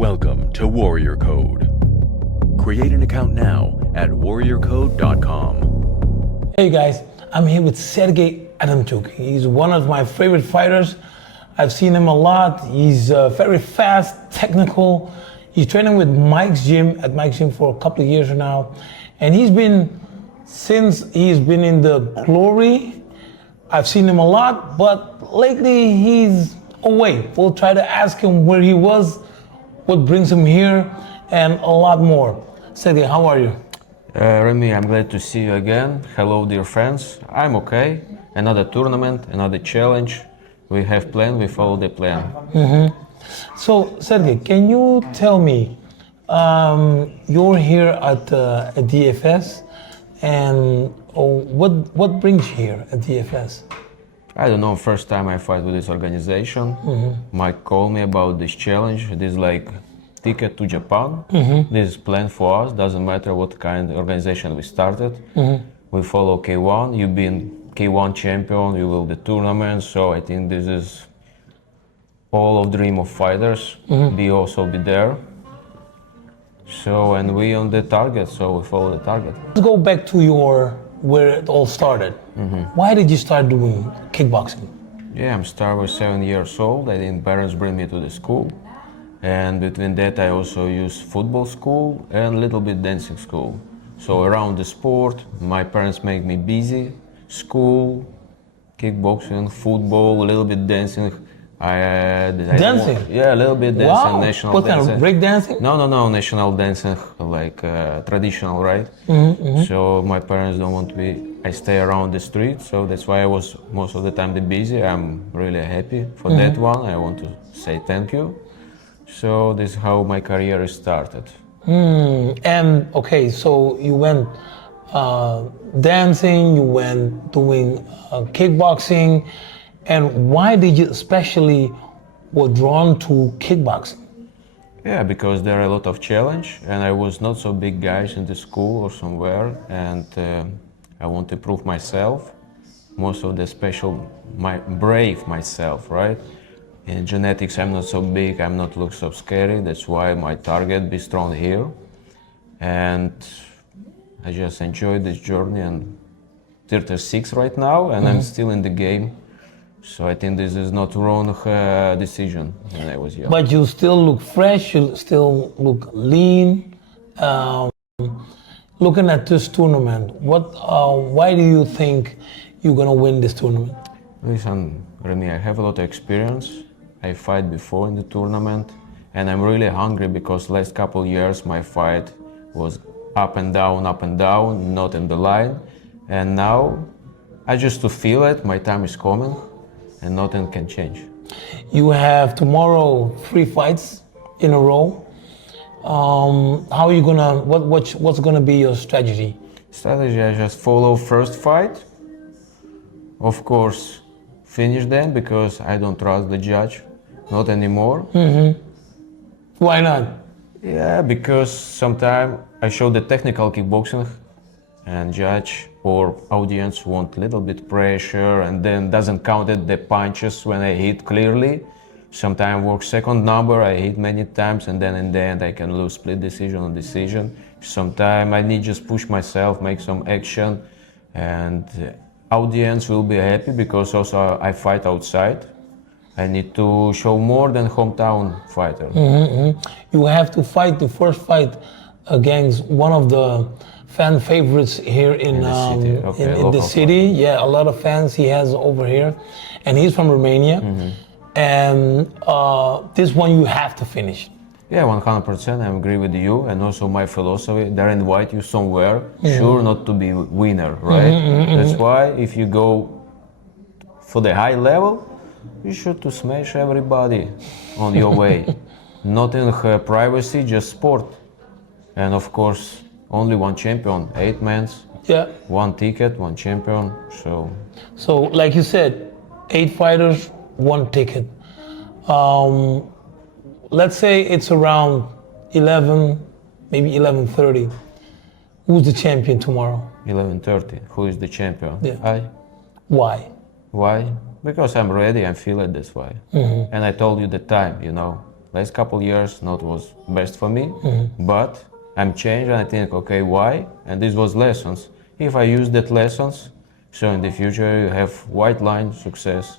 Welcome to Warrior Code. Create an account now at warriorcode.com. Hey guys, I'm here with Serhiy Adamchuk. He's one of my favorite fighters. I've seen him a lot. He's very fast, technical. He's training with Mike's Gym at Mike's Gym for a couple of years now. And since he's been in the Glory, I've seen him a lot, but lately he's away. We'll try to ask him where he was, what brings him here, and a lot more. Serhiy, how are you? Remy, I'm glad to see you again. Hello, dear friends. I'm okay. Another tournament, another challenge. We have plan, we follow the plan. So, Serhiy, can you tell me, you're here at DFS, and what brings you here at DFS? I don't know, first time I fight with this organization. Mike called me about this challenge. This is like ticket to Japan. This is planned for us. Doesn't matter what kind of organization we started. We follow K1. You've been K1 champion. You will the tournament. So I think this is all of dream of fighters. Be there. So and we on the target. So we follow the target. Let's go back to where it all started. Why did you start doing kickboxing? Yeah, I'm started with 7 years old. I think parents bring me to the school. And between that, I also use football school and a little bit dancing school. So around the sport, my parents make me busy. School, kickboxing, football, a little bit dancing. Dancing? Yeah, a little bit dancing, wow. national what dancing. What kind of break dancing? No, national dancing, like traditional, right? So my parents don't want I stay around the street, so that's why I was most of the time busy. I'm really happy for that one. I want to say thank you. So this is how my career started. And okay, so you went dancing, you went doing kickboxing, and why did you especially were drawn to kickboxing? Yeah, because there are a lot of challenge, and I was not so big guys in the school or somewhere, and I want to prove myself. Most of the brave myself, right? In genetics, I'm not so big, I'm not look so scary. That's why my target be strong here. And I just enjoyed this journey, and 36 right now, and I'm still in the game. So I think this is not wrong decision when I was young. But you still look fresh, you still look lean. Looking at this tournament, why do you think you're gonna win this tournament? Listen, Remy, I have a lot of experience. I fight before in the tournament, and I'm really hungry because last couple years my fight was up and down, not in the line. And now I just to feel it, my time is coming, and nothing can change. You have tomorrow 3 fights in a row. How are you gonna? What's gonna be your strategy? Strategy, I just follow first fight. Of course, finish them because I don't trust the judge, not anymore. Why not? Yeah, because sometimes I show the technical kickboxing, and judge or audience want a little bit pressure, and then doesn't count it the punches when I hit clearly. Sometimes work second number, I hit many times, and then in the end I can lose split decision on decision. Sometimes I need just push myself, make some action, and audience will be happy because also I fight outside. I need to show more than hometown fighter. You have to fight the first fight against one of the fan favorites here in the city. Yeah, a lot of fans he has over here, and he's from Romania. And this one you have to finish. Yeah, 100%. I agree with you, and also my philosophy. They invite you somewhere, sure not to be winner, right? That's why if you go for the high level, you should to smash everybody on your way. Not in privacy, just sport. And of course, only one champion, 8 men. Yeah. 1 ticket, 1 champion. So like you said, 8 fighters, 1 ticket. Let's say it's around 11, maybe 11:30. Who's the champion tomorrow? 11:30. Who is the champion? Yeah. I. Why? Why? Because I'm ready. I feel it this way. And I told you the time. Last couple years not was best for me, but I'm changed and I think, okay, why? And this was lessons. If I use that lessons, so in the future you have white line success.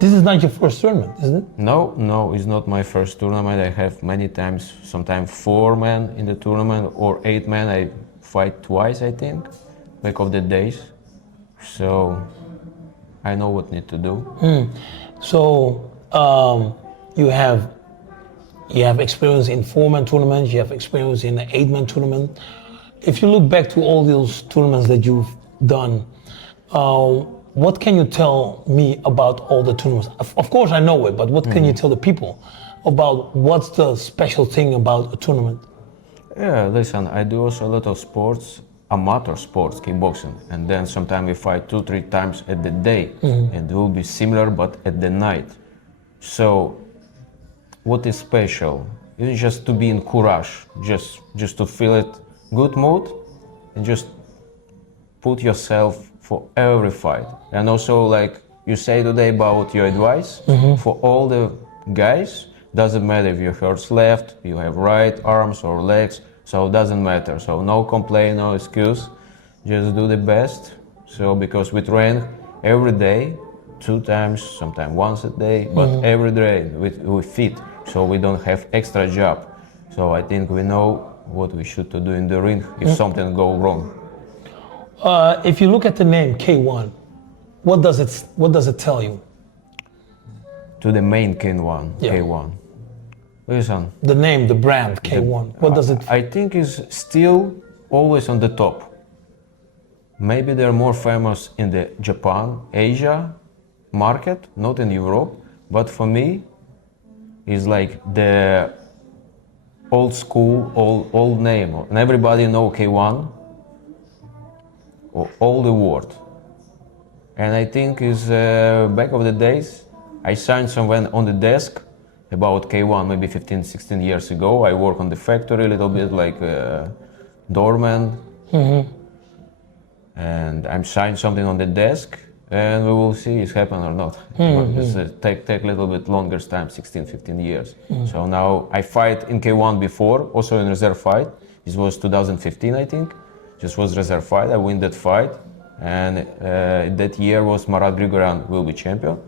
This is not your first tournament, isn't it? No, it's not my first tournament. I have many times, sometimes 4 men in the tournament or 8 men. I fight twice, I think, back of the days. So I know what need to do. So you have experience in 4-man tournaments, you have experience in an 8-man tournament. If you look back to all those tournaments that you've done, what can you tell me about all the tournaments? Of course I know it, but what can you tell the people about what's the special thing about a tournament? Yeah, listen, I do also a lot of sports, amateur sports, kickboxing, and then sometimes we fight 2-3 times at the day, and it will be similar but at the night. So what is special? It's just to be in courage, just to feel it, good mood, and just put yourself for every fight. And also, like you say today about your advice, for all the guys, doesn't matter if you hurt left, you have right arms or legs, so it doesn't matter. So no complaint, no excuse, just do the best. So because we train every day, 2 times, sometimes once a day, but every day we fit, so we don't have extra job. So I think we know what we should to do in the ring if something go wrong. If you look at the name K1, what does it tell you? To the main K1, Yeah. K1. Listen, The name, the brand K1. What does it? I think is still always on the top. Maybe they're more famous in the Japan, Asia market, not in Europe. But for me, it's like the old school, old name, and everybody know K1, or all the world. And I think is back of the days, I signed someone on the desk about K1 maybe 15, 16 years ago. I work on the factory a little bit like doorman. And I'm signed something on the desk and we will see if it's happen or not. But it's take a little bit longer time, 16, 15 years. So now I fight in K1 before, also in reserve fight. This was 2015, I think. Just was reserve fight, I win that fight. And that year was Marat Grigoryan will be champion.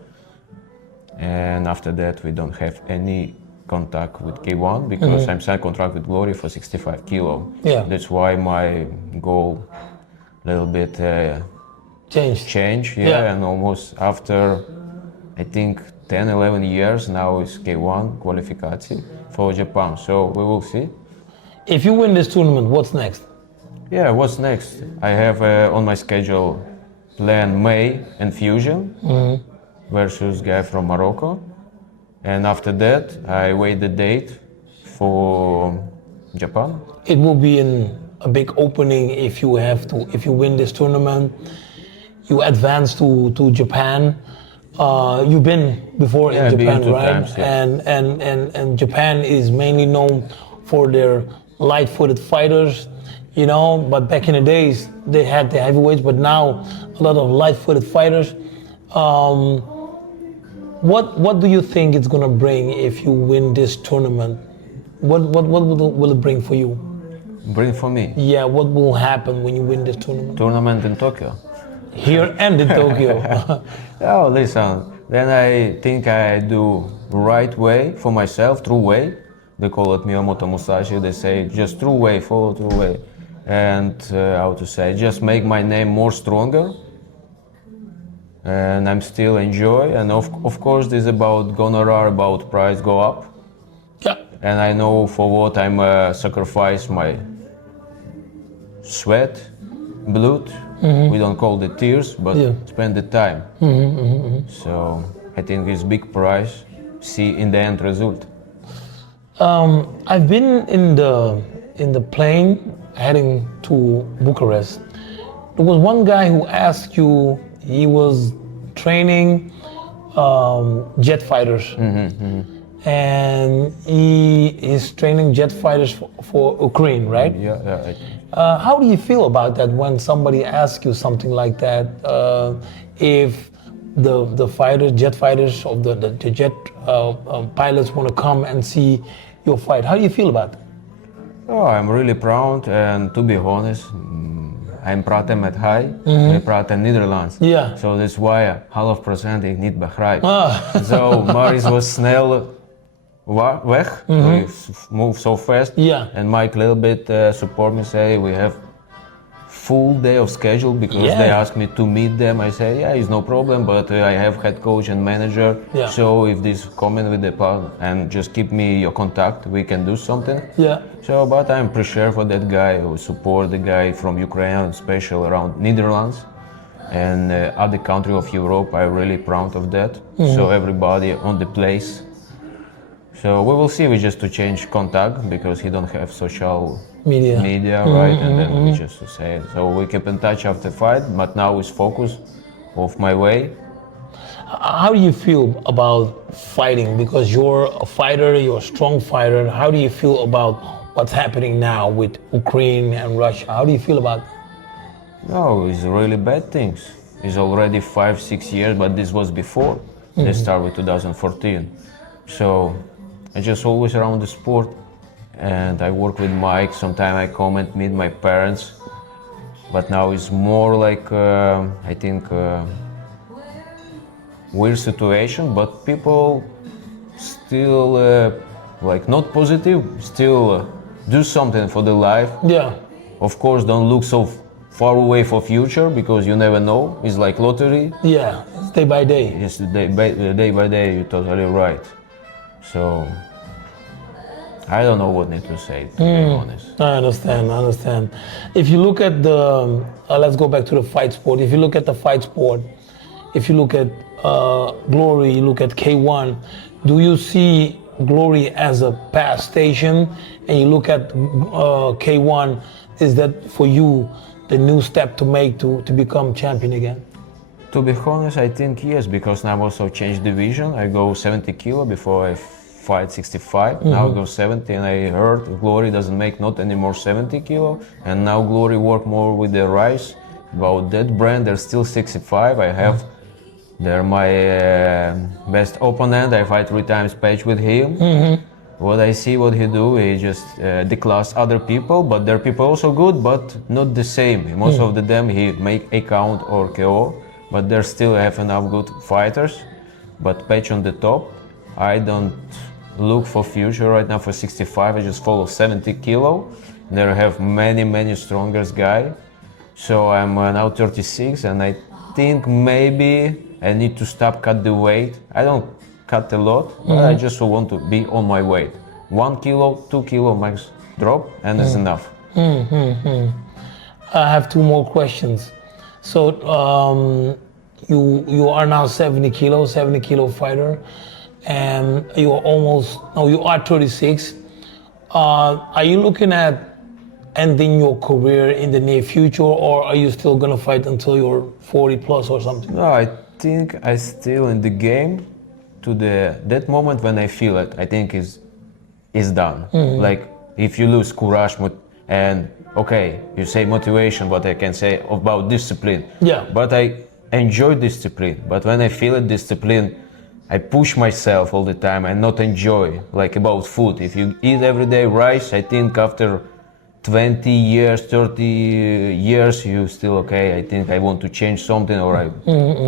And after that, we don't have any contact with K1 because I'm signed contract with Glory for 65 kilo. Yeah. That's why my goal a little bit change. Yeah. And almost after, I think 10, 11 years, now it's K1 qualification for Japan. So we will see. If you win this tournament, what's next? Yeah, what's next? I have on my schedule plan May and Fusion versus guy from Morocco. And after that, I wait the date for Japan. It will be a big opening if you win this tournament. You advance to Japan. You've been before in Japan, been 2 right? times, yeah. And Japan is mainly known for their light-footed fighters, you know. But back in the days, they had the heavyweights, but now a lot of light-footed fighters. What do you think it's gonna bring if you win this tournament? What will it bring for you? Bring for me. Yeah, what will happen when you win this tournament? Tournament in Tokyo. Here and in Tokyo. Oh, listen. Then I think I do right way for myself, true way. They call it Miyamoto Musashi. They say just true way, follow true way, and how to say, just make my name more stronger. And I'm still enjoy. And of course, this about honorar, about price go up. Yeah. And I know for what I'm sacrifice my sweat, blood. We don't call the tears, but spend the time. So I think it's big price. See in the end result. I've been in the plane heading to Bucharest. There was one guy who asked you. He was training jet fighters, and he is training jet fighters for Ukraine, right? Yeah. How do you feel about that when somebody asks you something like that? If the jet fighters of the jet pilots want to come and see your fight. How do you feel about it? Oh, I'm really proud, and to be honest, I'm praten met hij, we praten Nederlands. Ja. So that's why half procent ik niet begrijp. Ah. So Maurice was snel weg, he moved so fast, Yeah. and Mike little bit support me, say we have full day of schedule because Yeah. they asked me to meet them. I say, yeah, it's no problem, but I have head coach and manager. Yeah. So if this comment with the part and just keep me your contact, we can do something. Yeah. So, but I'm pretty sure for that guy who support the guy from Ukraine, especially around Netherlands and other country of Europe. I'm really proud of that. So everybody on the place. So we will see. We just to change contact because he don't have social Media. right? And then we just to say it. So we keep in touch after fight, but now is focus of my way. How do you feel about fighting? Because you're a fighter, you're a strong fighter. How do you feel about what's happening now with Ukraine and Russia? How do you feel about it? No, it's really bad things. It's already 5-6 years, but this was before. They start with 2014. So I just always around the sport, and I work with Mike. Sometimes I come and meet my parents, but now it's more like I think weird situation. But people still like not positive. Still do something for the life. Yeah. Of course, don't look so far away for future because you never know. It's like lottery. Yeah. It's day by day. Yes, day by day. You're totally right. So I don't know what need to say, to be honest. I understand. If you look at the, let's go back to the fight sport. If you look at the fight sport, if you look at Glory, you look at K1, do you see Glory as a past station? And you look at K1, is that for you the new step to make to become champion again? To be honest, I think yes, because now I also changed division. I go 70 kilo before I fight 65. Now I go 70, and I heard Glory doesn't make not anymore 70 kilo, and now Glory work more with the rise. About that brand, they're still 65. I have, they're my best opponent. I fight 3 times page with him. What I see, what he do, he just declass other people, but their people also good, but not the same. Most of them he make a count or KO, but they still have enough good fighters. But page on the top, I don't look for future right now for 65. I just follow 70 kilo. There have many strongest guy. So I'm now 36, and I think maybe I need to stop cut the weight. I don't cut a lot, but I just want to be on my weight. 1 kilo, 2 kilo max drop, and it's enough. I have 2 more questions. So you are now 70 kilo fighter, and you are almost, no, you are 36. Are you looking at ending your career in the near future, or are you still gonna fight until you're 40 plus or something? No, I think I still in the game to that moment when I feel it. I think is done. Like if you lose courage and okay, you say motivation, but I can say about discipline. Yeah. But I enjoy discipline. But when I feel it, discipline, I push myself all the time and not enjoy. Like about food. If you eat every day rice, I think after 20 years, 30 years, you still okay. I think I want to change something, or I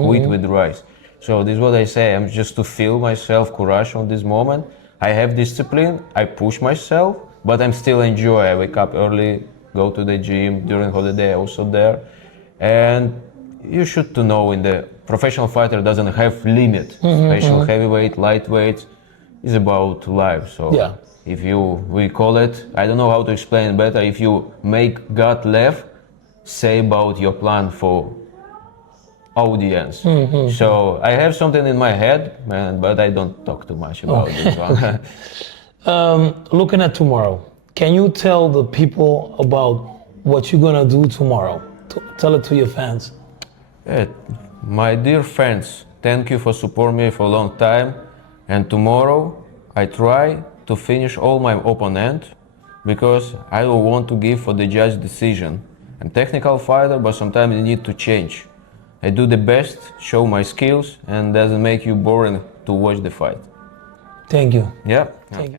quit with rice. So this is what I say. I'm just to feel myself courage on this moment. I have discipline. I push myself, but I'm still enjoy. I wake up early, go to the gym during holiday, also there. And you should to know in the professional fighter doesn't have limit. Special heavyweight, lightweight is about life. So Yeah. if we call it, I don't know how to explain it better. If you make God laugh, say about your plan for audience. So I have something in my head, but I don't talk too much about this one. Looking at tomorrow, can you tell the people about what you're gonna do tomorrow? Tell it to your fans. My dear friends, thank you for supporting me for a long time. And tomorrow I try to finish all my opponent because I don't want to give for the judge decision. I'm technical fighter, but sometimes you need to change. I do the best, show my skills, and doesn't make you boring to watch the fight. Thank you. Yeah. Thank you.